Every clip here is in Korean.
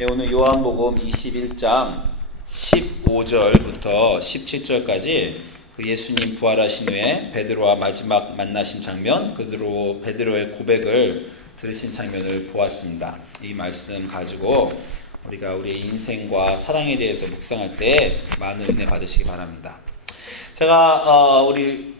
네, 오늘 요한복음 21장 15절부터 17절까지 그 예수님 부활하신 후에 베드로와 마지막 만나신 장면, 그대로 베드로의 고백을 들으신 장면을 보았습니다. 이 말씀 가지고 우리가 우리의 인생과 사랑에 대해서 묵상할 때 많은 은혜 받으시기 바랍니다. 제가 우리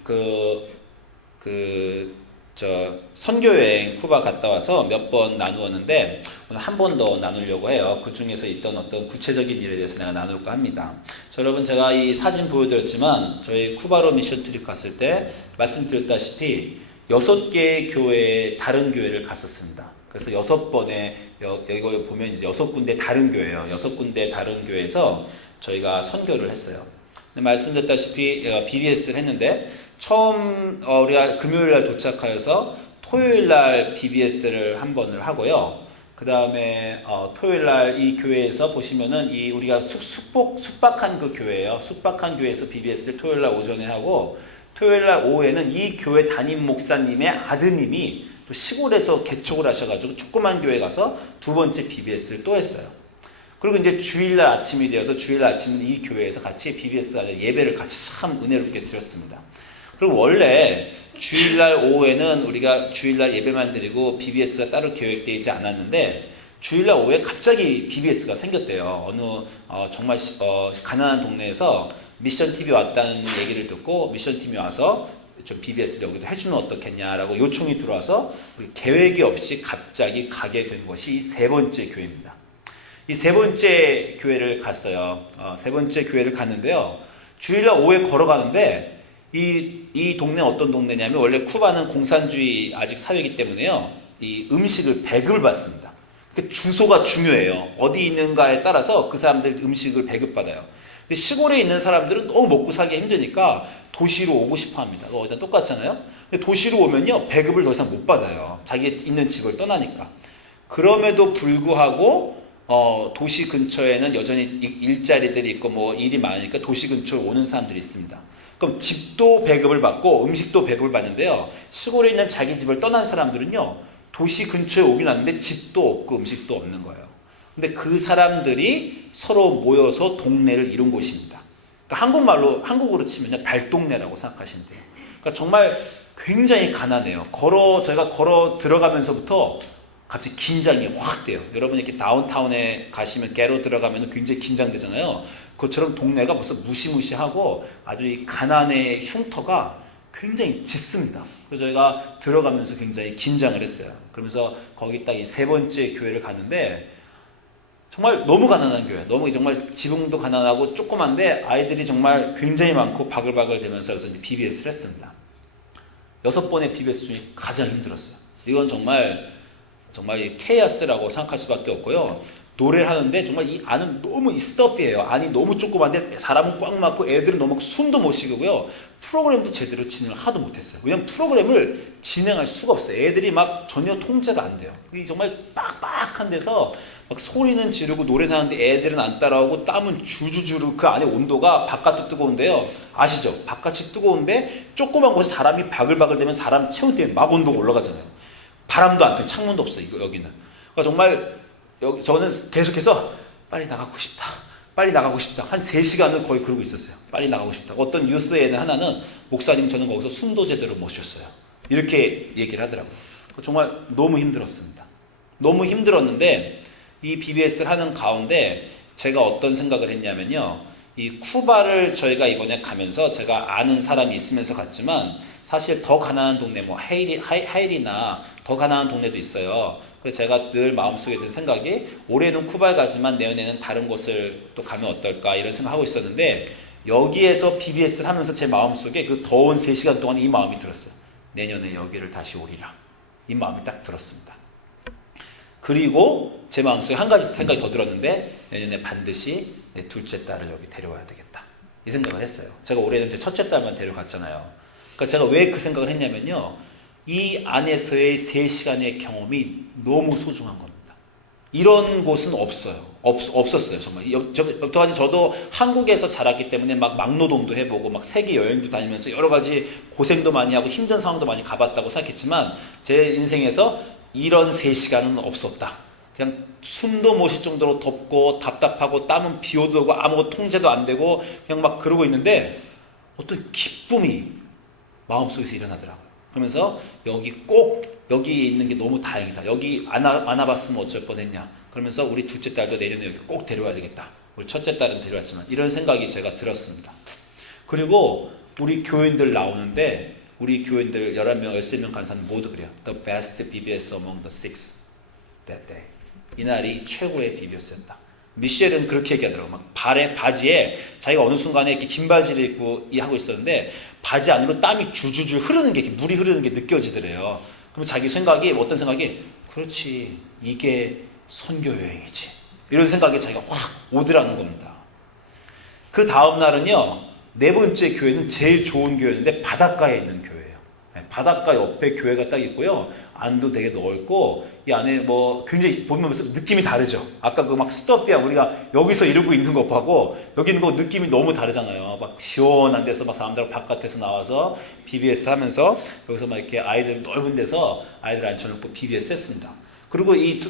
선교여행 쿠바 갔다 와서 몇 번 나누었는데 오늘 한 번 더 나누려고 해요. 그 중에서 있던 어떤 구체적인 일에 대해서 내가 나눌까 합니다. 여러분, 제가 이 사진 보여드렸지만 저희 쿠바로 미션 트립 갔을 때 말씀드렸다시피 6개의 교회, 다른 교회를 갔었습니다. 그래서 6번에 여기 보면 이제 6군데 다른 교회예요. 6군데 다른 교회에서 저희가 선교를 했어요. 말씀드렸다시피 BBS를 했는데 처음 우리가 금요일날 도착하여서 토요일날 BBS를 한 번을 하고요. 그 다음에 토요일날 이 교회에서 보시면은 이 우리가 숙박한 그 교회예요. 숙박한 교회에서 BBS를 토요일날 오전에 하고 토요일날 오후에는 이 교회 담임 목사님의 아드님이 또 시골에서 개척을 하셔가지고 조그만 교회 가서 두 번째 BBS를 또 했어요. 그리고 이제 주일날 아침이 되어서 주일날 아침은 이 교회에서 같이 BBS 안에 예배를 같이 참 은혜롭게 드렸습니다. 그리고 원래 주일날 오후에는 우리가 주일날 예배만 드리고 BBS가 따로 계획되어 있지 않았는데 주일날 오후에 갑자기 BBS가 생겼대요. 정말 가난한 동네에서 미션TV 왔다는 얘기를 듣고 미션팀이 와서 좀 BBS 여기도 해주면 어떻겠냐라고 요청이 들어와서 우리 계획이 없이 갑자기 가게 된 것이 이 세 번째 교회입니다. 이 세 번째 교회를 갔어요. 세 번째 교회를 갔는데요. 주일날 오후에 걸어가는데 이 동네는 어떤 동네냐면 원래 쿠바는 공산주의 아직 사회이기 때문에요. 이 음식을 배급을 받습니다. 주소가 중요해요. 어디 있는가에 따라서 그 사람들 음식을 배급받아요. 근데 시골에 있는 사람들은 너무 먹고 살기 힘드니까 도시로 오고 싶어 합니다. 어디나 똑같잖아요. 근데 도시로 오면요, 배급을 더 이상 못 받아요. 자기 있는 집을 떠나니까. 그럼에도 불구하고 도시 근처에는 여전히 일자리들이 있고 뭐 일이 많으니까 도시 근처에 오는 사람들이 있습니다. 그럼 집도 배급을 받고 음식도 배급을 받는데요. 시골에 있는 자기 집을 떠난 사람들은요, 도시 근처에 오긴 왔는데 집도 없고 음식도 없는 거예요. 근데 그 사람들이 서로 모여서 동네를 이룬 곳입니다. 그러니까 한국으로 치면요, 달동네라고 생각하시면 돼요. 그러니까 정말 굉장히 가난해요. 저희가 걸어 들어가면서부터 갑자기 긴장이 확 돼요. 여러분 이렇게 다운타운에 가시면 게로 들어가면 굉장히 긴장되잖아요. 그것처럼 동네가 벌써 무시무시하고 아주 이 가난의 흉터가 굉장히 짙습니다. 그래서 저희가 들어가면서 굉장히 긴장을 했어요. 그러면서 거기 딱 이 세 번째 교회를 갔는데 정말 너무 가난한 교회, 너무 정말 지붕도 가난하고 조그만데 아이들이 정말 굉장히 많고 바글바글 되면서 그래서 이제 BBS를 했습니다. 6번의 BBS 중에 가장 힘들었어요. 이건 정말 케이아스라고 생각할 수밖에 없고요. 노래를 하는데 정말 이 안은 너무 스터피해요. 안이 너무 조그만데 사람은 꽉 막고 애들은 너무 숨도 못 쉬고요. 프로그램도 제대로 진행을 하도 못했어요. 왜냐면 프로그램을 진행할 수가 없어요. 애들이 막 전혀 통제가 안 돼요. 정말 빡빡한 데서 막 소리는 지르고 노래는 하는데 애들은 안 따라오고 땀은 주주주르 그 안에 온도가 바깥도 뜨거운데요. 아시죠? 바깥이 뜨거운데 조그만 곳에 사람이 바글바글 되면 사람 체온 때문에 막 온도가 올라가잖아요. 바람도 안 통해. 창문도 없어요. 여기는. 그러니까 정말 저는 계속해서 빨리 나가고 싶다. 빨리 나가고 싶다. 한 3시간을 거의 그러고 있었어요. 빨리 나가고 싶다. 어떤 뉴스에는 하나는 목사님 저는 거기서 숨도 제대로 못 쉬었어요. 이렇게 얘기를 하더라고요. 정말 너무 힘들었습니다. 너무 힘들었는데 이 BBS를 하는 가운데 제가 어떤 생각을 했냐면요. 이 쿠바를 저희가 이번에 가면서 제가 아는 사람이 있으면서 갔지만 사실 더 가난한 동네, 뭐 하일이나 더 가난한 동네도 있어요. 그래서 제가 늘 마음속에 든 생각이 올해는 쿠바에 가지만 내년에는 다른 곳을 또 가면 어떨까 이런 생각하고 있었는데 여기에서 BBS를 하면서 제 마음속에 그 더운 3시간 동안 이 마음이 들었어요. 내년에 여기를 다시 오리라. 이 마음이 딱 들었습니다. 그리고 제 마음속에 한 가지 생각이 더 들었는데 내년에 반드시 내 둘째 딸을 여기 데려와야 되겠다. 이 생각을 했어요. 제가 올해는 제 첫째 딸만 데려갔잖아요. 그러니까 제가 왜 그 생각을 했냐면요. 이 안에서의 3시간의 경험이 너무 소중한 겁니다. 이런 곳은 없어요. 없었어요. 정말. 여태까지 저도 한국에서 자랐기 때문에 막 막노동도 해보고 막 세계 여행도 다니면서 여러 가지 고생도 많이 하고 힘든 상황도 많이 가봤다고 생각했지만 제 인생에서 이런 3시간은 없었다. 그냥 숨도 못 쉴 정도로 덥고 답답하고 땀은 비오도 아무것도 통제도 안 되고 그냥 막 그러고 있는데 어떤 기쁨이 마음속에서 일어나더라고요. 그러면서 여기 있는 게 너무 다행이다. 여기 안 와봤으면 어쩔 뻔했냐. 그러면서 우리 둘째 딸도 내년에 여기 꼭 데려와야 되겠다. 우리 첫째 딸은 데려왔지만 이런 생각이 제가 들었습니다. 그리고 우리 교인들 나오는데 우리 교인들 11명, 13명 간사는 모두 그래요. The best BBS among the six that day. 이날이 최고의 BBS였다. 미셸은 그렇게 얘기하더라고요. 막 바지에 자기가 어느 순간에 이렇게 긴 바지를 입고 하고 있었는데 바지 안으로 땀이 줄줄줄 흐르는 게 물이 흐르는 게 느껴지더래요. 그럼 자기 생각이 어떤 생각이 그렇지 이게 선교 여행이지 이런 생각이 자기가 확 오더라는 겁니다. 그 다음 날은요 네 번째 교회는 제일 좋은 교회인데 바닷가에 있는 교회예요. 바닷가 옆에 교회가 딱 있고요. 안도 되게 넓고 이 안에 뭐 굉장히 보면 느낌이 다르죠. 아까 그 막 스토피아 우리가 여기서 이러고 있는 것하고 여기 있는 거 느낌이 너무 다르잖아요. 막 시원한 데서 막 사람들 바깥에서 나와서 BBS 하면서 여기서 막 이렇게 아이들 넓은 데서 아이들 앉혀놓고 BBS 했습니다. 그리고 이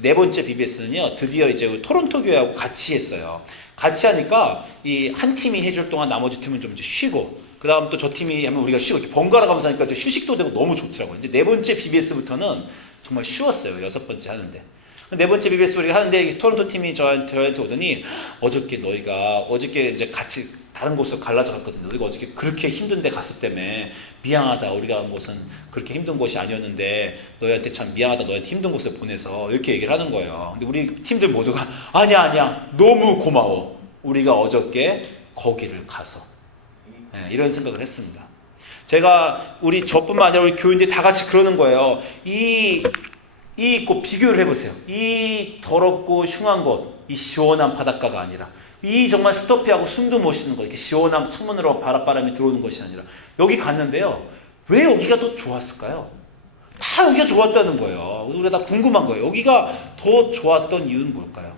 네 번째 BBS는요 드디어 이제 토론토 교회하고 같이 했어요. 같이 하니까 이 한 팀이 해줄 동안 나머지 팀은 좀 이제 쉬고 그 다음 또 저 팀이 하면 우리가 쉬고 번갈아 가면서 하니까 휴식도 되고 너무 좋더라고요. 이제 네 번째 BBS부터는 정말 쉬웠어요. 여섯 번째 하는데. 네 번째 BBS 우리가 하는데 토론토 팀이 저한테 오더니 어저께 너희가 어저께 이제 같이 다른 곳으로 갈라져 갔거든요. 너희가 어저께 그렇게 힘든 데 갔을 때문에 미안하다. 우리가 무슨 그렇게 힘든 곳이 아니었는데 너희한테 참 미안하다. 너희한테 힘든 곳에 보내서 이렇게 얘기를 하는 거예요. 근데 우리 팀들 모두가 아니야. 너무 고마워. 우리가 어저께 거기를 가서 네, 이런 생각을 했습니다. 제가 저뿐만 아니라 우리 교인들이 다 같이 그러는 거예요. 꼭 비교를 해보세요. 이 더럽고 흉한 곳, 이 시원한 바닷가가 아니라 이 정말 스토피하고 숨도 못 쉬는 것, 이렇게 시원한 창문으로 바람이 들어오는 것이 아니라 여기 갔는데요. 왜 여기가 더 좋았을까요? 다 여기가 좋았다는 거예요. 우리가 다 궁금한 거예요. 여기가 더 좋았던 이유는 뭘까요?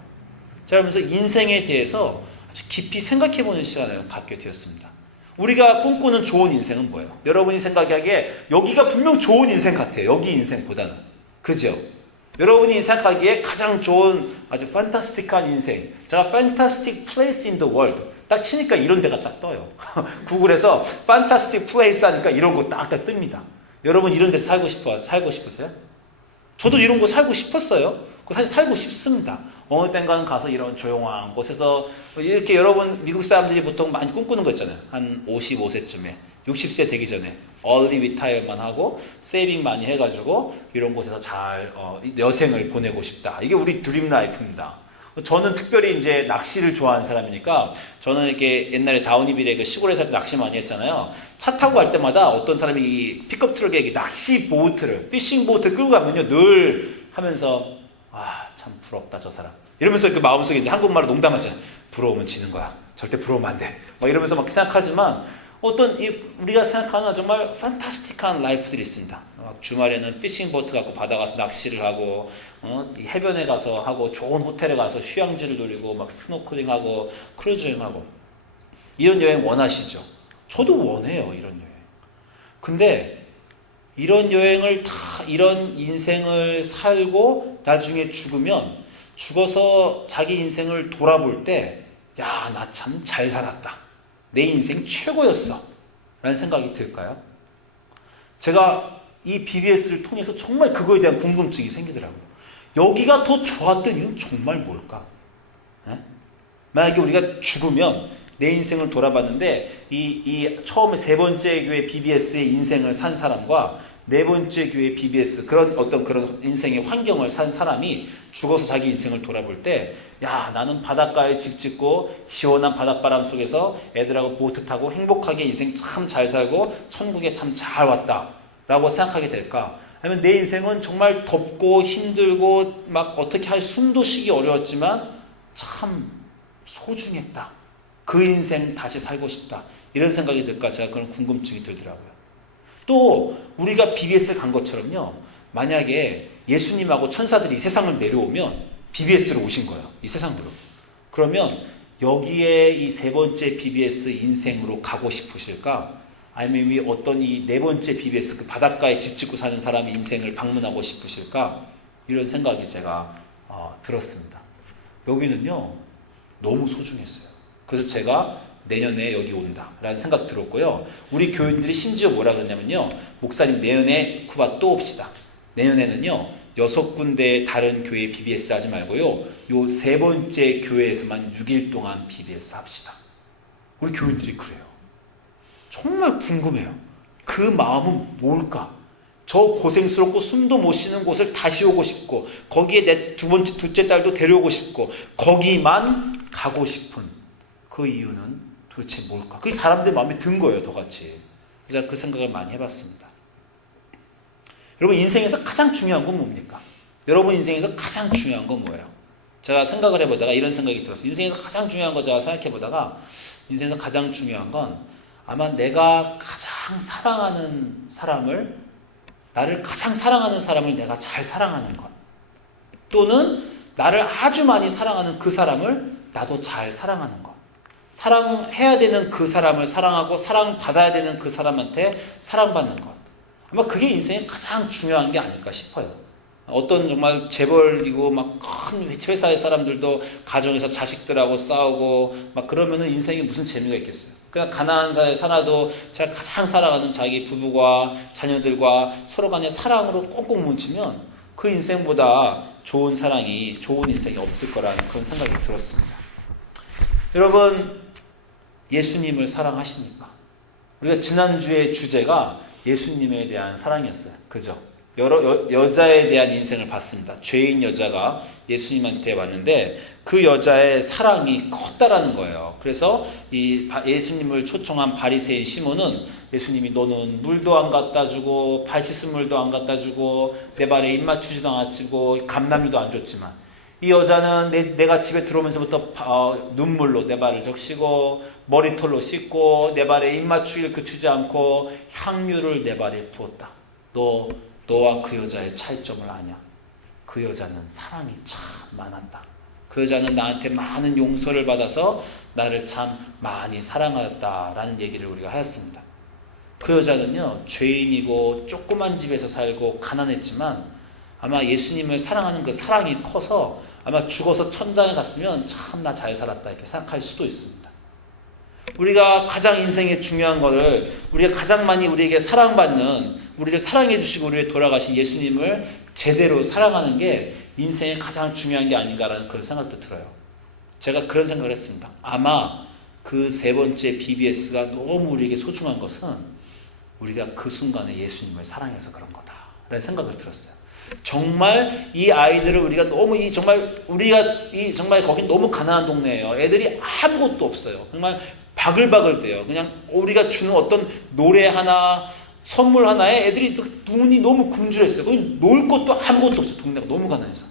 자, 그러면서 인생에 대해서 아주 깊이 생각해보는 시간을 갖게 되었습니다. 우리가 꿈꾸는 좋은 인생은 뭐예요? 여러분이 생각하기에 여기가 분명 좋은 인생 같아요. 여기 인생보다는. 그죠? 여러분이 생각하기에 가장 좋은 아주 판타스틱한 인생. 제가 Fantastic Place in the World 딱 치니까 이런 데가 딱 떠요. 구글에서 Fantastic Place 하니까 이런 곳 딱 뜹니다. 여러분 이런 데 살고 싶으세요? 저도 이런 곳 살고 싶었어요. 사실 살고 싶습니다. 어느 땐가는 가서 이런 조용한 곳에서 이렇게 여러분 미국 사람들이 보통 많이 꿈꾸는 거 있잖아요. 한 55세쯤에 60세 되기 전에 early retire만 하고 세이빙 많이 해가지고 이런 곳에서 잘 여생을 보내고 싶다. 이게 우리 드림 라이프입니다. 저는 특별히 이제 낚시를 좋아하는 사람이니까 저는 이렇게 옛날에 다우니빌에 그 시골에서 낚시 많이 했잖아요. 차 타고 갈 때마다 어떤 사람이 이 픽업 트럭에 낚시 보트를 피싱 보트 끌고 가면요 늘 하면서 참 부럽다 저 사람 이러면서 그 마음속에 이제 한국말로 농담하잖아요. 부러우면 지는 거야. 절대 부러우면 안 돼. 막 이러면서 막 생각하지만 우리가 생각하는 정말 판타스틱한 라이프들이 있습니다. 주말에는 피싱보트 갖고 바다 가서 낚시를 하고 해변에 가서 하고 좋은 호텔에 가서 휴양지를 누리고 막 스노클링하고 크루즈잉하고 이런 여행 원하시죠? 저도 원해요. 이런 여행. 근데 이런 여행을 이런 인생을 살고 나중에 죽어서 자기 인생을 돌아볼 때 나 참 잘 살았다. 내 인생 최고였어. 라는 생각이 들까요? 제가 이 BBS를 통해서 정말 그거에 대한 궁금증이 생기더라고요. 여기가 더 좋았던 이유는 정말 뭘까? 만약에 우리가 죽으면 내 인생을 돌아봤는데 처음에 세 번째 교회 BBS의 인생을 산 사람과 네 번째 교회 BBS 그런 인생의 환경을 산 사람이 죽어서 자기 인생을 돌아볼 때 나는 바닷가에 집 짓고 시원한 바닷바람 속에서 애들하고 보트 타고 행복하게 인생 참 잘 살고 천국에 참 잘 왔다 라고 생각하게 될까? 아니면 내 인생은 정말 덥고 힘들고 막 어떻게 할 숨도 쉬기 어려웠지만 참 소중했다. 그 인생 다시 살고 싶다. 이런 생각이 들까? 제가 그런 궁금증이 들더라고요. 또 우리가 BBS 간 것처럼요. 만약에 예수님하고 천사들이 이 세상을 내려오면 BBS로 오신 거예요. 이 세상으로. 그러면 여기에 이 세 번째 BBS 인생으로 가고 싶으실까? 아니면 어떤 이 네 번째 BBS 그 바닷가에 집 짓고 사는 사람의 인생을 방문하고 싶으실까? 이런 생각이 제가 들었습니다. 여기는요 너무 소중했어요. 그래서 제가 내년에 여기 온다라는 생각 들었고요. 우리 교인들이 심지어 뭐라 그러냐면요, 목사님 내년에 쿠바 또 옵시다. 내년에는요 6군데 다른 교회 BBS 하지 말고요, 요 3번째 교회에서만 6일 동안 BBS 합시다. 우리 교인들이 그래요. 정말 궁금해요. 그 마음은 뭘까? 저 고생스럽고 숨도 못 쉬는 곳을 다시 오고 싶고, 거기에 내 둘째 딸도 데려오고 싶고, 거기만 가고 싶은 그 이유는 도대체 뭘까? 그게 사람들 마음에 든 거예요, 저같이. 그래서 그 생각을 많이 해봤습니다. 여러분, 인생에서 가장 중요한 건 뭡니까? 여러분 인생에서 가장 중요한 건 뭐예요? 제가 생각을 해보다가 이런 생각이 들었어요. 인생에서 가장 중요한 거 제가 생각해보다가, 인생에서 가장 중요한 건 아마 내가 가장 사랑하는 사람을, 나를 가장 사랑하는 사람을 내가 잘 사랑하는 것, 또는 나를 아주 많이 사랑하는 그 사람을 나도 잘 사랑하는 것, 사랑해야 되는 그 사람을 사랑하고 사랑받아야 되는 그 사람한테 사랑받는 것, 아마 그게 인생의 가장 중요한 게 아닐까 싶어요. 어떤 정말 재벌이고 막 큰 회사의 사람들도 가정에서 자식들하고 싸우고 막 그러면은 인생에 무슨 재미가 있겠어요. 그냥 가난한 사회 살아도 제가 가장 사랑하는 자기 부부와 자녀들과 서로 간의 사랑으로 꽁꽁 뭉치면 그 인생보다 좋은 사랑이, 좋은 인생이 없을 거라는 그런 생각이 들었습니다. 여러분, 예수님을 사랑하십니까? 우리가 지난주의 주제가 예수님에 대한 사랑이었어요. 그죠? 여자에 대한 인생을 봤습니다. 죄인 여자가 예수님한테 왔는데 그 여자의 사랑이 컸다라는 거예요. 그래서 이 예수님을 초청한 바리새인 시몬은, 예수님이 너는 물도 안 갖다 주고 발 씻은 물도 안 갖다 주고 내 발에 입 맞추지도 않았고 감람유도 안 줬지만, 이 여자는 내가 집에 들어오면서부터 눈물로 내 발을 적시고 머리털로 씻고 내 발에 입 맞추기를 그치지 않고 향유를 내 발에 부었다. 너와 그 여자의 차이점을 아냐? 그 여자는 사랑이 참 많았다. 그 여자는 나한테 많은 용서를 받아서 나를 참 많이 사랑하였다라는 얘기를 우리가 하였습니다. 그 여자는요, 죄인이고 조그만 집에서 살고 가난했지만 아마 예수님을 사랑하는 그 사랑이 커서 아마 죽어서 천당에 갔으면 참 나 잘 살았다 이렇게 생각할 수도 있습니다. 우리가 가장 인생에 중요한 거를, 우리가 가장 많이 우리에게 사랑받는, 우리를 사랑해 주시고 우리를 돌아가신 예수님을 제대로 사랑하는 게 인생에 가장 중요한 게 아닌가라는 그런 생각도 들어요. 제가 그런 생각을 했습니다. 아마 그 3번째 BBS가 너무 우리에게 소중한 것은 우리가 그 순간에 예수님을 사랑해서 그런 거다라는 생각을 들었어요. 정말 이 아이들을 우리가 너무 정말 거기 너무 가난한 동네예요. 애들이 아무것도 없어요. 정말 바글바글 돼요. 그냥 우리가 주는 어떤 노래 하나, 선물 하나에 애들이 눈이 너무 굶주렸어요. 놀 것도 아무것도 없어요. 동네가 너무 가난해서.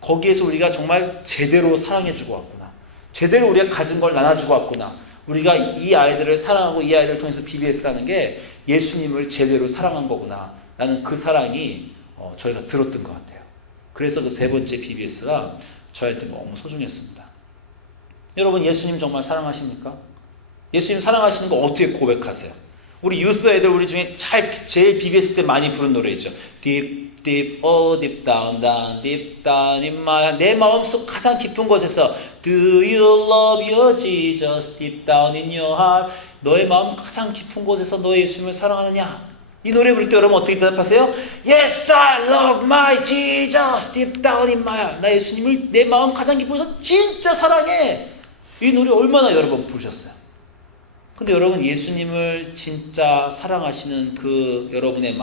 거기에서 우리가 정말 제대로 사랑해주고 왔구나. 제대로 우리가 가진 걸 나눠주고 왔구나. 우리가 이 아이들을 사랑하고 이 아이들을 통해서 BBS 하는 게 예수님을 제대로 사랑한 거구나. 라는 그 사랑이 저희가 들었던 것 같아요. 그래서 그 3번째 BBS가 저한테 너무 소중했습니다. 여러분, 예수님 정말 사랑하십니까? 예수님 사랑하시는 거 어떻게 고백하세요? 우리 유스 애들, 우리 중에 제일 BBS 때 많이 부른 노래죠. Deep, deep, oh, deep down, down, deep down in my heart. 내 마음속 가장 깊은 곳에서 Do you love your Jesus deep down in your heart? 너의 마음 가장 깊은 곳에서 너의 예수님을 사랑하느냐? 이 노래 부를 때 여러분 어떻게 대답하세요? Yes, I love my Jesus deep down in my heart. 나 예수님을 내 마음 가장 깊은 곳에서 진짜 사랑해. 이 노래 얼마나 여러 번 부르셨어요? 근데 여러분, 예수님을 진짜 사랑하시는 그 여러분의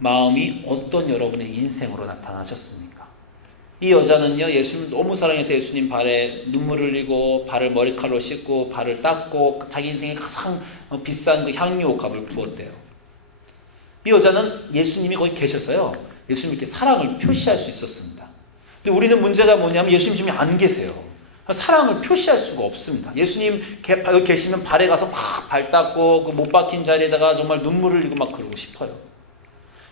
마음이 어떤 여러분의 인생으로 나타나셨습니까? 이 여자는요, 예수님 너무 사랑해서 예수님 발에 눈물을 흘리고 발을 머리칼로 씻고 발을 닦고 자기 인생의 가장 비싼 그 향유 옥합을 부었대요. 이 여자는 예수님이 거기 계셔서요, 예수님께 사랑을 표시할 수 있었습니다. 근데 우리는 문제가 뭐냐면 예수님 지금 안 계세요. 사랑을 표시할 수가 없습니다. 예수님 여기 계시면 발에 가서 막 발 닦고 그 못 박힌 자리에다가 정말 눈물을 흘리고 막 그러고 싶어요.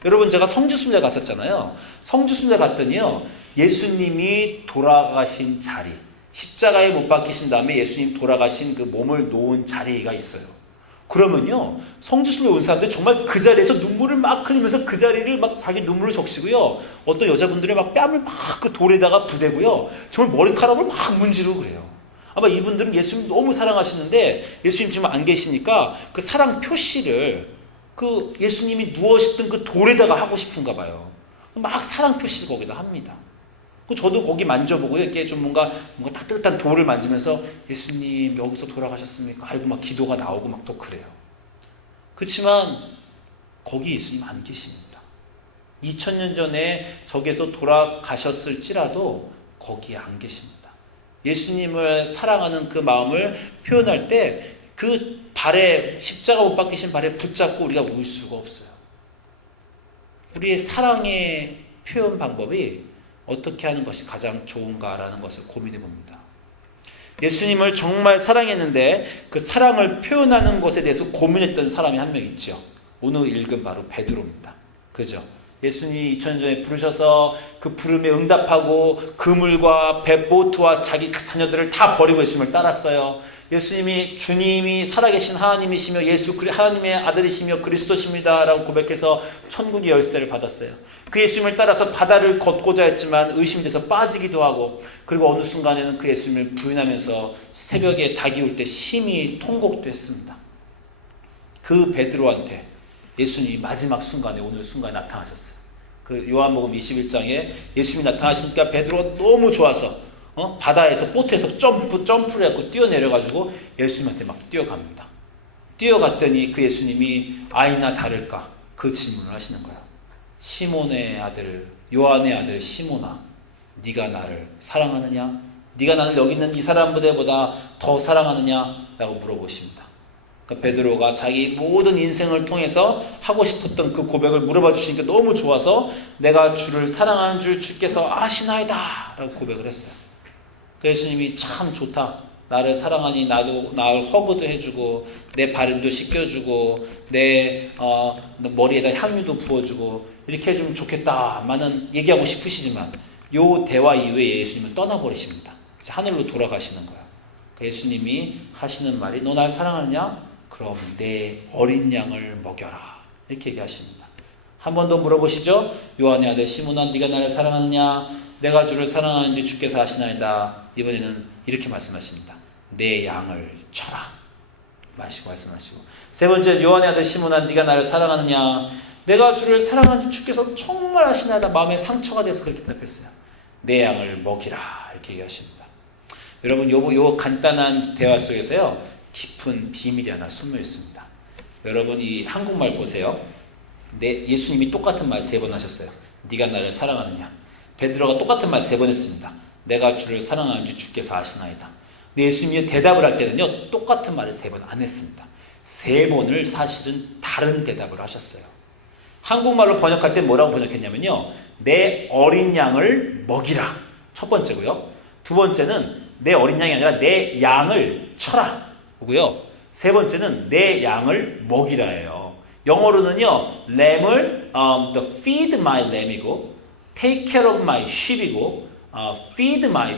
여러분, 제가 성지순례 갔었잖아요. 성지순례 갔더니요, 예수님이 돌아가신 자리, 십자가에 못 박히신 다음에 예수님 돌아가신 그 몸을 놓은 자리가 있어요. 그러면요, 성지순례 온 사람들 정말 그 자리에서 눈물을 막 흘리면서 그 자리를 막 자기 눈물을 적시고요. 어떤 여자분들이 막 뺨을 막 그 돌에다가 부대고요. 정말 머리카락을 막 문지르고 그래요. 아마 이분들은 예수님 너무 사랑하시는데 예수님 지금 안 계시니까 그 사랑 표시를 그 예수님이 누워있던 그 돌에다가 하고 싶은가 봐요. 막 사랑 표시를 거기다 합니다. 저도 거기 만져보고요. 이렇게 좀 뭔가 따뜻한 돌을 만지면서 예수님 여기서 돌아가셨습니까? 아이고 막 기도가 나오고 막 또 그래요. 그렇지만 거기 예수님 안 계십니다. 2000년 전에 저기서 돌아가셨을지라도 거기에 안 계십니다. 예수님을 사랑하는 그 마음을 표현할 때 그 발에 십자가 못 박히신 발에 붙잡고 우리가 울 수가 없어요. 우리의 사랑의 표현 방법이 어떻게 하는 것이 가장 좋은가라는 것을 고민해 봅니다. 예수님을 정말 사랑했는데 그 사랑을 표현하는 것에 대해서 고민했던 사람이 한 명 있죠. 오늘 읽은 바로 베드로입니다. 그죠? 예수님이 2000년 전에 부르셔서 그 부름에 응답하고 그물과 보트와 자기 자녀들을 다 버리고 예수님을 따랐어요. 예수님이 주님이 살아계신 하나님이시며 하나님의 아들이시며 그리스도십니다 라고 고백해서 천국의 열쇠를 받았어요. 그 예수님을 따라서 바다를 걷고자 했지만 의심돼서 빠지기도 하고, 그리고 어느 순간에는 그 예수님을 부인하면서 새벽에 닭이 올 때 심히 통곡도 했습니다. 그 베드로한테 예수님이 마지막 순간에 오늘 순간에 나타나셨어요. 그 요한복음 21장에 예수님이 나타나시니까 베드로가 너무 좋아서 바다에서 보트에서 점프를 해서 뛰어내려가지고 예수님한테 막 뛰어갑니다. 뛰어갔더니 그 예수님이 아니나 다를까 그 질문을 하시는 거예요. 시몬의 아들, 요한의 아들 시몬아, 네가 나를 사랑하느냐? 네가 나를 여기 있는 이 사람들보다 더 사랑하느냐? 라고 물어보십니다. 그러니까 베드로가 자기 모든 인생을 통해서 하고 싶었던 그 고백을 물어봐 주시니까 너무 좋아서 내가 주를 사랑하는 줄 주께서 아시나이다 라고 고백을 했어요. 그 예수님이 참 좋다. 나를 사랑하니 나도 나를 허브도 해주고 내 발음도 씻겨주고 내 머리에다 향유도 부어주고 이렇게 해주면 좋겠다만은 얘기하고 싶으시지만 요 대화 이후에 예수님은 떠나버리십니다. 하늘로 돌아가시는 거예요. 예수님이 하시는 말이 너 날 사랑하느냐? 그럼 내 어린 양을 먹여라. 이렇게 얘기하십니다. 한 번 더 물어보시죠. 요한의 아들 시몬아 네가 나를 사랑하느냐? 내가 주를 사랑하는지 주께서 아시나이다. 이번에는 이렇게 말씀하십니다. 내 양을 쳐라. 말씀하시고 세 번째 요한의 아들 시몬아 네가 나를 사랑하느냐? 내가 주를 사랑하는지 주께서 정말 아시나이다. 마음에 상처가 돼서 그렇게 대답했어요. 내 양을 먹이라. 이렇게 얘기하십니다. 여러분 요 간단한 대화 속에서요 깊은 비밀이 하나 숨어 있습니다. 여러분 이 한국말 보세요. 예수님이 똑같은 말 3번 하셨어요. 네가 나를 사랑하느냐? 베드로가 똑같은 말 3번 했습니다. 내가 주를 사랑하는지 주께서 아시나이다. 근데 예수님이 대답을 할 때는요 똑같은 말을 3번 안 했습니다. 3번을 사실은 다른 대답을 하셨어요. 한국말로 번역할 때 뭐라고 번역했냐면요, 내 어린 양을 먹이라. 첫 번째고요. 두 번째는 내 어린 양이 아니라 내 양을 쳐라. 고요. 세 번째는 내 양을 먹이라예요. 영어로는요, lam을 the feed my lamb이고, take care of my sheep이고, feed my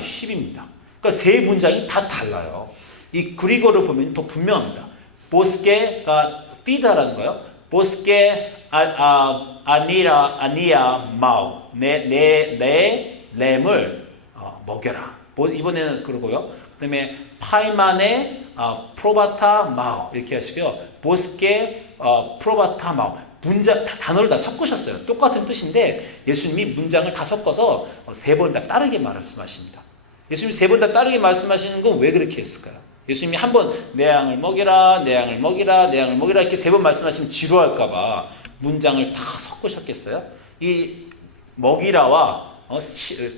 sheep입니다. 그러니까 세 문장이 다 달라요. 이 그리거를 보면 더 분명합니다. 보스케가 feed하라는 거예요. 보스케 아니야 마우 내 램을 먹여라. 이번에는 그러고요. 그다음에 파이만의 프로바타 마우 이렇게 하시고요. 보스케 프로바타 마우 문장 단어를 다 섞으셨어요. 똑같은 뜻인데 예수님이 문장을 다 섞어서 3번 다 다르게 말씀하십니다. 예수님이 3번 다 다르게 말씀하시는 건 왜 그렇게 했을까요? 예수님이 한 번 내 양을 먹이라, 내 양을 먹이라, 내 양을 먹이라 이렇게 3번 말씀하시면 지루할까봐 문장을 다 섞으셨겠어요? 이 먹이라와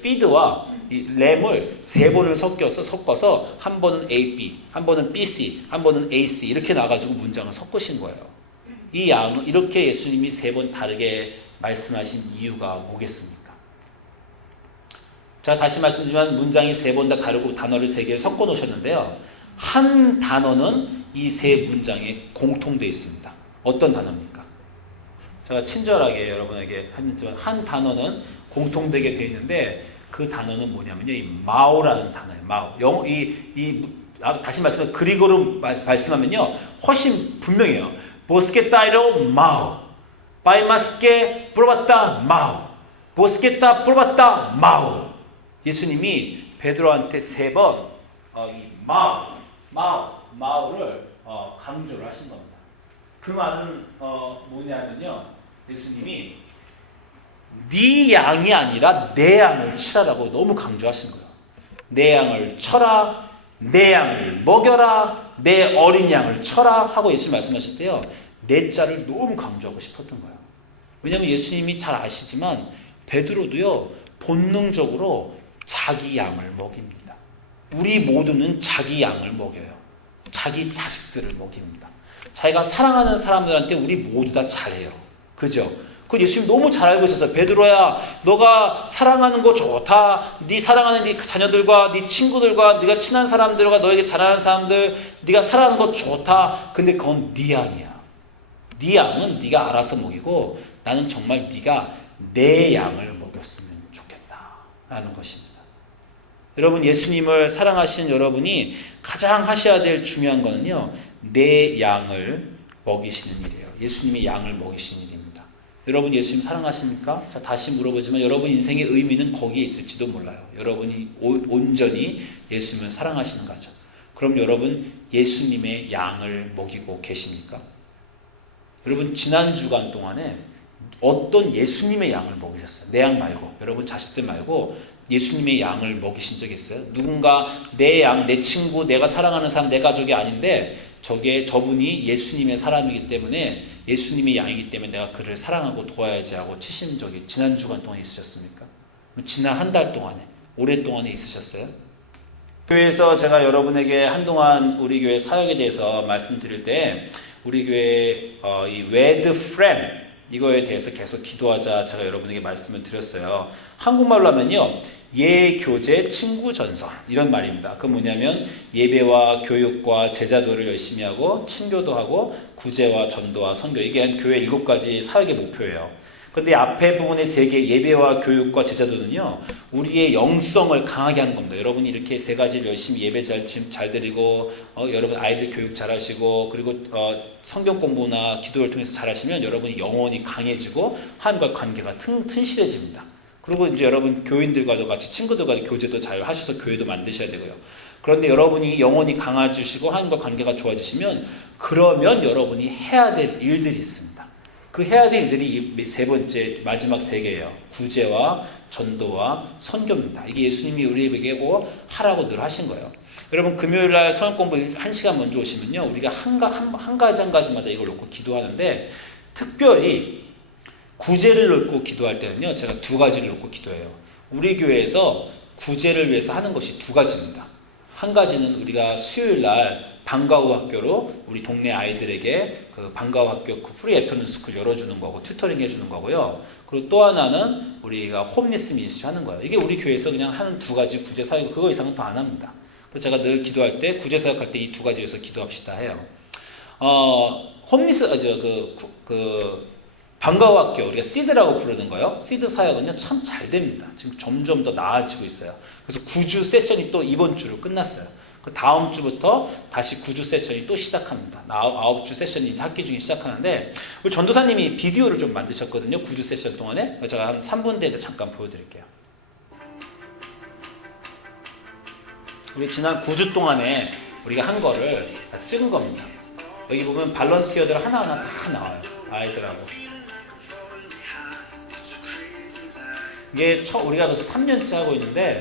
feed와 이 램을 3번을 섞어서 한 번은 AB, 한 번은 BC, 한 번은 AC 이렇게 나가지고 문장을 섞으신 거예요. 이 양을 이렇게 예수님이 3번 다르게 말씀하신 이유가 뭐겠습니까? 자, 다시 말씀드리면 문장이 3번 다 다르고 단어를 3개를 섞어 놓으셨는데요. 한 단어는 이 3 문장에 공통되어 있습니다. 어떤 단어입니까? 제가 친절하게 여러분에게 했지만 한 단어는 공통되게 되어 있는데 그 단어는 뭐냐면요. 이 마오라는 단어예요. 마오. 다시 말씀하면 그리고로 말씀하면요. 훨씬 분명해요. 보스케타이로 마오. 바이마스케 프로바타 마오. 보스케타 프로바타 마오. 예수님이 베드로한테 3번 이 마오를 강조를 하신 겁니다. 그 말은 뭐냐면요. 예수님이 네 양이 아니라 내 양을 치라라고 너무 강조하신 거예요. 내 양을 쳐라, 내 양을 먹여라, 내 어린 양을 쳐라 하고 예수님 말씀하실 때요. 내 자를 너무 강조하고 싶었던 거예요. 왜냐하면 예수님이 잘 아시지만 베드로도요. 본능적으로 자기 양을 먹입니다. 우리 모두는 자기 양을 먹여요. 자기 자식들을 먹입니다. 자기가 사랑하는 사람들한테 우리 모두 다 잘해요. 그죠? 그 예수님 너무 잘 알고 있었어요. 베드로야, 너가 사랑하는 거 좋다. 네 사랑하는 네 자녀들과 네 친구들과 네가 친한 사람들과 너에게 잘하는 사람들, 네가 사랑하는 거 좋다. 근데 그건 네 양이야. 네 양은 네가 알아서 먹이고 나는 정말 네가 내 양을 먹였으면 좋겠다라는 것입니다. 여러분, 예수님을 사랑하시는 여러분이 가장 하셔야 될 중요한 거는요. 내 양을 먹이시는 일이에요. 예수님이 양을 먹이시는 일입니다. 여러분 예수님 사랑하십니까? 자, 다시 물어보지만 여러분 인생의 의미는 거기에 있을지도 몰라요. 여러분이 온전히 예수님을 사랑하시는 거죠. 그럼 여러분 예수님의 양을 먹이고 계십니까? 여러분 지난 주간 동안에 어떤 예수님의 양을 먹이셨어요? 내 양 말고, 여러분 자식들 말고 예수님의 양을 먹이신 적 있어요? 누군가 내 양, 내 친구, 내가 사랑하는 사람, 내 가족이 아닌데 저분이 예수님의 사람이기 때문에 예수님의 양이기 때문에 내가 그를 사랑하고 도와야지 하고 치신 적이 지난 주간 동안에 있으셨습니까? 지난 한 달 동안에, 오랫동안에 있으셨어요? 교회에서 제가 여러분에게 한동안 우리 교회 사역에 대해서 말씀드릴 때 우리 교회 이 Wed Friend 이거에 대해서 계속 기도하자 제가 여러분에게 말씀을 드렸어요. 한국말로 하면요. 예교제 친구전선 이런 말입니다. 그 뭐냐면 예배와 교육과 제자도를 열심히 하고 친교도 하고 구제와 전도와 선교, 이게 교회 7가지 사역의 목표예요. 그런데 앞에 부분의 3개 예배와 교육과 제자도는요. 우리의 영성을 강하게 하는 겁니다. 여러분이 이렇게 3가지를 열심히 예배 잘 드리고 여러분 아이들 교육 잘하시고 그리고 성경 공부나 기도를 통해서 잘하시면 여러분이 영혼이 강해지고 하나님과 관계가 튼실해집니다. 그리고 이제 여러분 교인들과도 같이 친구들과도 교제도 잘 하셔서 교회도 만드셔야 되고요. 그런데 여러분이 영혼이 강해지시고 하나님과 관계가 좋아지시면 그러면 여러분이 해야 될 일들이 있습니다. 그 해야 될 일들이 이 3번째 마지막 3개예요. 구제와 전도와 선교입니다. 이게 예수님이 우리에게 하라고 늘 하신 거예요. 여러분 금요일날 성경 공부 1시간 먼저 오시면요. 우리가 한 가지마다 이걸 놓고 기도하는데 특별히 구제를 놓고 기도할 때는요. 제가 2가지를 놓고 기도해요. 우리 교회에서 구제를 위해서 하는 것이 2가지입니다. 한 가지는 우리가 수요일날 방과후 학교로 우리 동네 아이들에게 그 방과후 학교 그 프리 애프터눈 스쿨 열어주는 거고 튜터링 해주는 거고요. 그리고 또 하나는 우리가 홈리스 미니스트리 하는 거예요. 이게 우리 교회에서 그냥 하는 2가지 구제 사역, 그거 이상은 더 안 합니다. 그래서 제가 늘 기도할 때 구제 사역할 때 이 2가지에서 기도합시다 해요. 홈리스 방과후 학교, 우리가 시드라고 부르는 거예요. 시드 사역은요, 참 잘 됩니다. 지금 점점 더 나아지고 있어요. 그래서 9주 세션이 또 이번 주로 끝났어요. 그 다음 주부터 다시 9주 세션이 또 시작합니다. 9주 세션이 학기 중에 시작하는데, 우리 전도사님이 비디오를 좀 만드셨거든요. 9주 세션 동안에. 제가 한 3분 대에 잠깐 보여드릴게요. 우리 지난 9주 동안에 우리가 한 거를 다 찍은 겁니다. 여기 보면 발런티어들 하나하나 다 나와요. 아이들하고. 이게 우리가 벌써 3년째 하고 있는데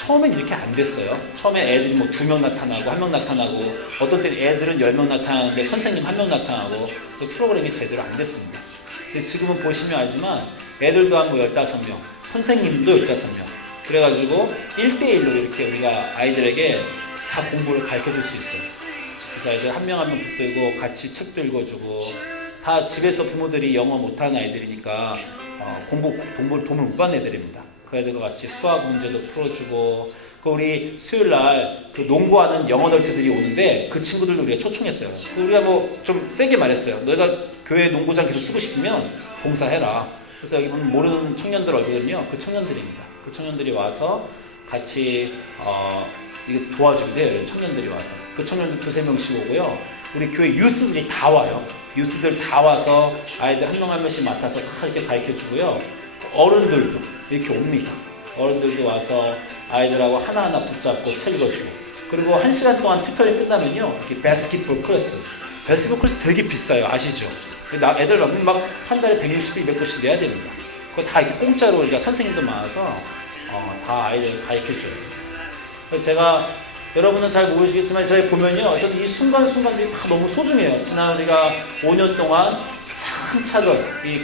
처음엔 이렇게 안 됐어요. 처음에 애들이 뭐 2명 나타나고 1명 나타나고 어떤 때는 애들은 10명 나타나는데 선생님 1명 나타나고 그 프로그램이 제대로 안 됐습니다. 근데 지금은 보시면 알지만 애들도 한 뭐 15명, 선생님도 15명. 그래가지고 1대1로 이렇게 우리가 아이들에게 다 공부를 가르쳐줄 수 있어요. 그래서 아이들 한 명 한 명 붙들고 같이 책도 읽어주고 다 집에서 부모들이 영어 못하는 아이들이니까 공부를 도움을 못 받는 애들입니다. 그 애들과 같이 수학 문제도 풀어주고, 그 우리 수요일날 그 농구하는 영어덜트들이 오는데 그 친구들도 우리가 초청했어요. 우리가 뭐 좀 세게 말했어요. 너희가 교회 농구장 계속 쓰고 싶으면 봉사해라. 그래서 여기 보면 모르는 청년들 얼굴은요, 그 청년들입니다. 그 청년들이 와서 같이 이게 도와주게 돼요. 청년들이 와서. 그 청년들 2-3명씩 오고요. 우리 교회 유스들이 다 와요. 유스들 다 와서 아이들 한 명 한 명씩 맡아서 다 이렇게 가르쳐주고요. 어른들도 이렇게 옵니다. 어른들도 와서 아이들하고 하나하나 붙잡고 책 읽어주고. 그리고 1시간 동안 튜터링 끝나면요. 이렇게 바스켓볼 클래스. 바스켓볼 클래스 되게 비싸요. 아시죠? 애들 막 한 달에 160불 200불씩 내야 됩니다. 그거 다 이렇게 공짜로 우리가 선생님도 많아서 다 아이들 가르쳐줘요. 그래서 제가 여러분은 잘 모르시겠지만 저희 보면요. 저는 이 순간순간들이 다 너무 소중해요. 지난 우리가 5년 동안 차근차근 이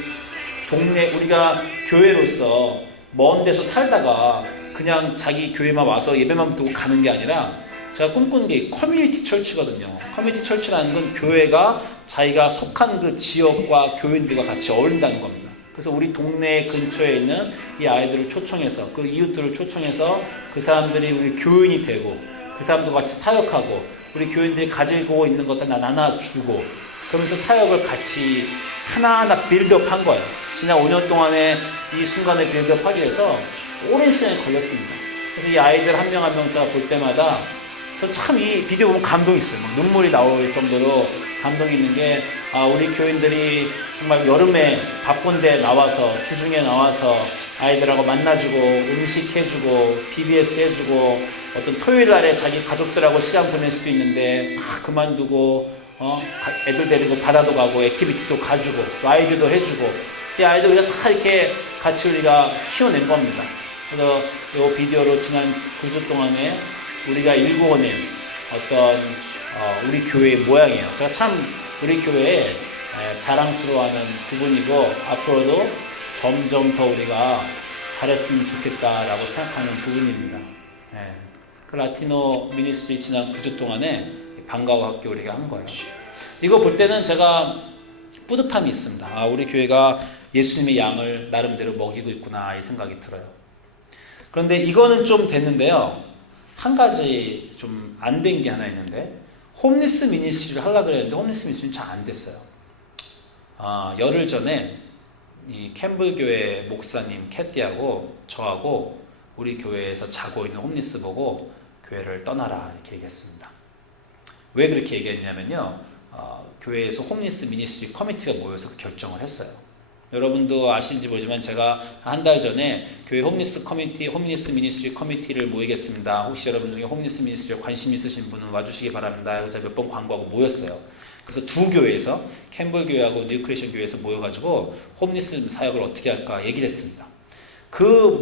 동네 우리가 교회로서 먼 데서 살다가 그냥 자기 교회만 와서 예배만 듣고 가는 게 아니라 제가 꿈꾸는 게 커뮤니티 철치거든요. 커뮤니티 철치라는 건 교회가 자기가 속한 그 지역과 교인들과 같이 어울린다는 겁니다. 그래서 우리 동네 근처에 있는 이 아이들을 초청해서 그 이웃들을 초청해서 그 사람들이 우리 교인이 되고 그 사람들과 같이 사역하고 우리 교인들이 가지고 있는 것들 나눠주고 그러면서 사역을 같이 하나하나 빌드업한 거예요. 지난 5년 동안에 이 순간을 빌드업하기 위해서 오랜 시간이 걸렸습니다. 그래서 이 아이들 한 명 한 명 제가 볼 때마다 저 참 이 비디오 보면 감동이 있어요. 막 눈물이 나올 정도로 감동이 있는 게 우리 교인들이 정말 여름에 바쁜데 나와서 주중에 나와서 아이들하고 만나주고 음식 해주고 BBS 해주고 어떤 토요일 날에 자기 가족들하고 시간 보낼 수도 있는데 막 그만두고 애들 데리고 바다도 가고 액티비티도 가주고 또 아이들도 해주고 이 아이들 그냥 다 이렇게 같이 우리가 키워낸 겁니다. 그래서 이 비디오로 지난 9주 동안에 우리가 일구어낸 어떤 우리 교회의 모양이에요. 제가 참 우리 교회에 자랑스러워하는 부분이고 앞으로도 점점 더 우리가 잘했으면 좋겠다라고 생각하는 부분입니다. 그 라티노 미니스트리 지난 9주 동안에 방과후 학교 우리가 한 거예요. 이거 볼 때는 제가 뿌듯함이 있습니다. 우리 교회가 예수님의 양을 나름대로 먹이고 있구나 이 생각이 들어요. 그런데 이거는 좀 됐는데요. 한 가지 좀 안 된 게 하나 있는데 홈리스 미니스트리를 하려고 그랬는데 홈리스 미니스트리는 잘 안 됐어요. 열흘 전에 이 캠블 교회 목사님 캐티하고 저하고 우리 교회에서 자고 있는 홈리스 보고 교회를 떠나라 이렇게 얘기했습니다. 왜 그렇게 얘기했냐면요. 교회에서 홈리스 미니스트리 커미티가 모여서 결정을 했어요. 여러분도 아시는지 모르지만 제가 한 달 전에 교회 홈리스 미니스트리 커미티를 모이겠습니다. 혹시 여러분 중에 홈리스 미니스트리에 관심 있으신 분은 와주시기 바랍니다. 그래서 몇 번 광고하고 모였어요. 그래서 두 교회에서 캠블 교회하고 뉴크리션 교회에서 모여가지고 홈리스 사역을 어떻게 할까 얘기를 했습니다. 그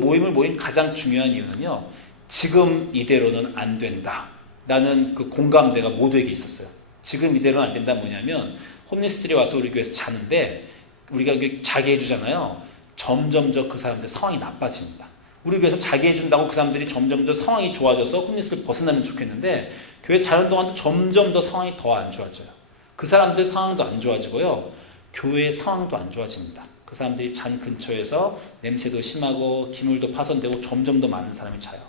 모임을 모인 가장 중요한 이유는요. 지금 이대로는 안 된다. 라는 그 공감대가 모두에게 있었어요. 지금 이대로는 안 된다 뭐냐면 홈리스들이 와서 우리 교회에서 자는데 우리가 자게 해주잖아요. 점점 그 사람들 상황이 나빠집니다. 우리 교회에서 자게 해준다고 그 사람들이 점점 더 상황이 좋아져서 홈리스를 벗어나면 좋겠는데 교회에서 자는 동안도 점점 더 상황이 더 안 좋아져요. 그 사람들 상황도 안 좋아지고요. 교회의 상황도 안 좋아집니다. 그 사람들이 잔 근처에서 냄새도 심하고 기물도 파손되고 점점 더 많은 사람이 자요.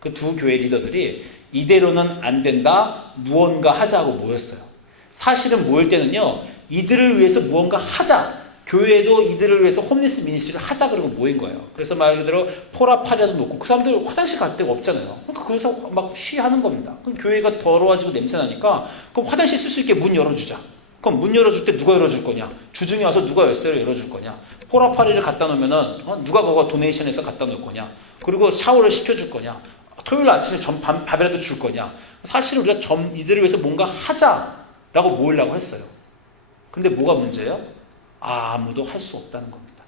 그 두 교회 리더들이 이대로는 안 된다. 무언가 하자고 모였어요. 사실은 모일 때는요. 이들을 위해서 무언가 하자. 교회도 이들을 위해서 홈리스 미니스트리를 하자 그러고 모인 거예요. 그래서 말 그대로 포라파리아도 놓고 그 사람들 화장실 갈 데가 없잖아요. 그러니까 거기서 막 쉬하는 겁니다. 그럼 교회가 더러워지고 냄새 나니까 그럼 화장실 쓸 수 있게 문 열어주자. 그럼 문 열어줄 때 누가 열어줄 거냐? 주중에 와서 누가 열쇠를 열어줄 거냐? 포라파리를 갖다 놓으면은 누가 그거 도네이션해서 갖다 놓을 거냐? 그리고 샤워를 시켜줄 거냐? 토요일 아침에 밥이라도 줄 거냐? 사실 우리가 이들을 위해서 뭔가 하자라고 모으려고 했어요. 근데 뭐가 문제예요? 아무도 할 수 없다는 겁니다.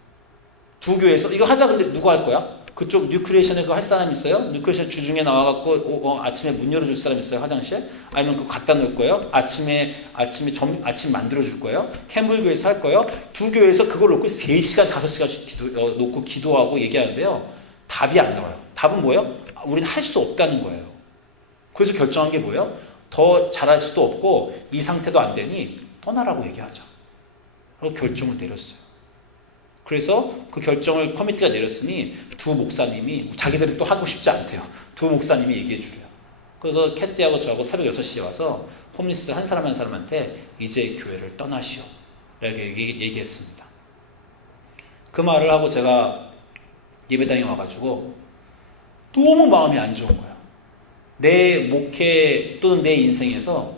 두 교회에서 이거 하자 근데 누가 할 거야? 그쪽 뉴크리에이션에 그거 할 사람 있어요? 뉴크리에이션 주중에 나와갖고 아침에 문 열어줄 사람 있어요? 화장실? 아니면 그거 갖다 놓을 거예요? 아침 만들어줄 거예요? 캠블 교회에서 할 거예요? 두 교회에서 그걸 놓고 3시간, 5시간씩 놓고 기도하고 얘기하는데요. 답이 안 나와요. 답은 뭐예요? 우리는 할 수 없다는 거예요. 그래서 결정한 게 뭐예요? 더 잘할 수도 없고 이 상태도 안 되니 떠나라고 얘기하자. 그리고 결정을 내렸어요. 그래서 그 결정을 커미티가 내렸으니 두 목사님이 자기들이 또 하고 싶지 않대요. 두 목사님이 얘기해 주래요. 그래서 캐티하고 저하고 새벽 6시에 와서 홈리스 한 사람 한 사람한테 이제 교회를 떠나시오. 라고 얘기했습니다. 그 말을 하고 제가 예배당에 와가지고 너무 마음이 안 좋은 거야. 내 목회 또는 내 인생에서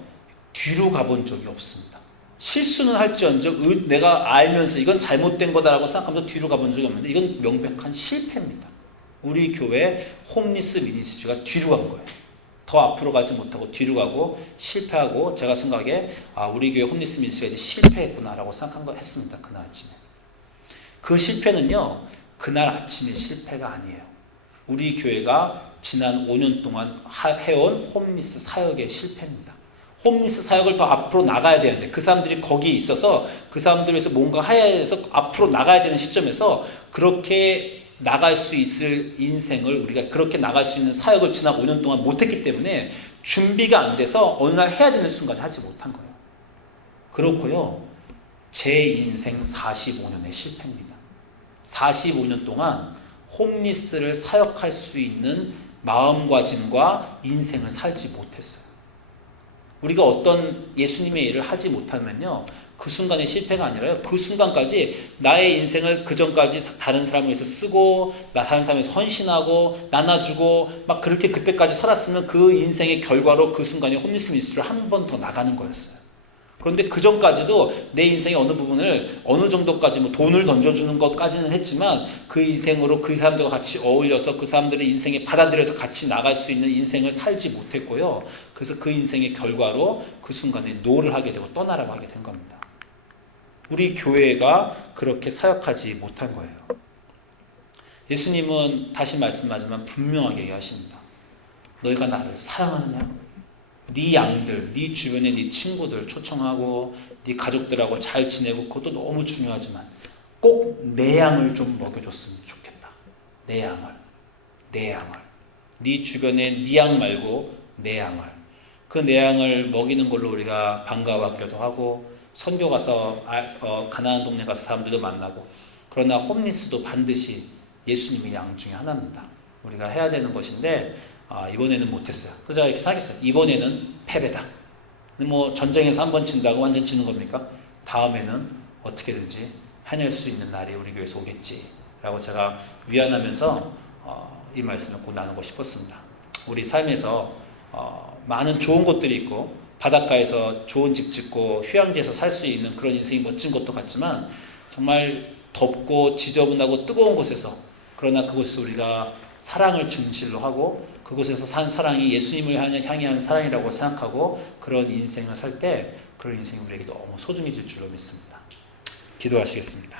뒤로 가본 적이 없습니다. 실수는 할지언정 내가 알면서 이건 잘못된 거다라고 생각하면서 뒤로 가본 적이 없는데 이건 명백한 실패입니다. 우리 교회 홈리스 미니스트리가 뒤로 간 거예요. 더 앞으로 가지 못하고 뒤로 가고 실패하고 제가 생각에 우리 교회 홈리스 미니스트리가 이제 실패했구나라고 생각한 거 했습니다. 그날 아침에. 그 실패는요. 그날 아침의 실패가 아니에요. 우리 교회가 지난 5년 동안 해온 홈리스 사역의 실패입니다. 홈리스 사역을 더 앞으로 나가야 되는데 그 사람들이 거기에 있어서 그 사람들을 위해서 뭔가 해야 해서 앞으로 나가야 되는 시점에서 그렇게 나갈 수 있을 인생을 우리가 그렇게 나갈 수 있는 사역을 지난 5년 동안 못했기 때문에 준비가 안 돼서 어느 날 해야 되는 순간에 하지 못한 거예요. 그렇고요. 제 인생 45년의 실패입니다. 45년 동안 홈리스를 사역할 수 있는 마음가짐과 인생을 살지 못했어요. 우리가 어떤 예수님의 일을 하지 못하면요. 그 순간의 실패가 아니라요. 그 순간까지 나의 인생을 그 전까지 다른 사람을 위해서 쓰고 다른 사람을 위해서 헌신하고 나눠주고 막 그렇게 그때까지 살았으면 그 인생의 결과로 그 순간에 홈리스 미니스트리를 한 번 더 나가는 거였어요. 그런데 그 전까지도 내 인생의 어느 부분을 어느 정도까지 뭐 돈을 던져주는 것까지는 했지만 그 인생으로 그 사람들과 같이 어울려서 그 사람들의 인생에 받아들여서 같이 나갈 수 있는 인생을 살지 못했고요. 그래서 그 인생의 결과로 그 순간에 노를 하게 되고 떠나라고 하게 된 겁니다. 우리 교회가 그렇게 사역하지 못한 거예요. 예수님은 다시 말씀하지만 분명하게 얘기하십니다. 너희가 나를 사랑하느냐? 네 양들, 네 주변에 네 친구들 초청하고 네 가족들하고 잘 지내고 그것도 너무 중요하지만 꼭 내 양을 좀 먹여줬으면 좋겠다. 내 양을. 네 주변에 네 양 말고 내 양을. 그 내 양을 먹이는 걸로 우리가 방과 학교도 하고 선교 가서 가나안 동네 가서 사람들도 만나고 그러나 홈리스도 반드시 예수님의 양 중에 하나입니다. 우리가 해야 되는 것인데 이번에는 못했어요. 그래서 제가 이렇게 생각했어요. 이번에는 패배다. 뭐 전쟁에서 한 번 진다고 완전 지는 겁니까? 다음에는 어떻게든지 해낼 수 있는 날이 우리 교회에서 오겠지라고 제가 위안하면서 이 말씀을 꼭 나누고 싶었습니다. 우리 삶에서 많은 좋은 것들이 있고 바닷가에서 좋은 집 짓고 휴양지에서 살 수 있는 그런 인생이 멋진 것도 같지만 정말 덥고 지저분하고 뜨거운 곳에서 그러나 그곳에서 우리가 사랑을 중심으로 하고 그곳에서 산 사랑이 예수님을 향한 사랑이라고 생각하고 그런 인생을 살 때 그런 인생이 우리에게 너무 소중해질 줄로 믿습니다. 기도하시겠습니다.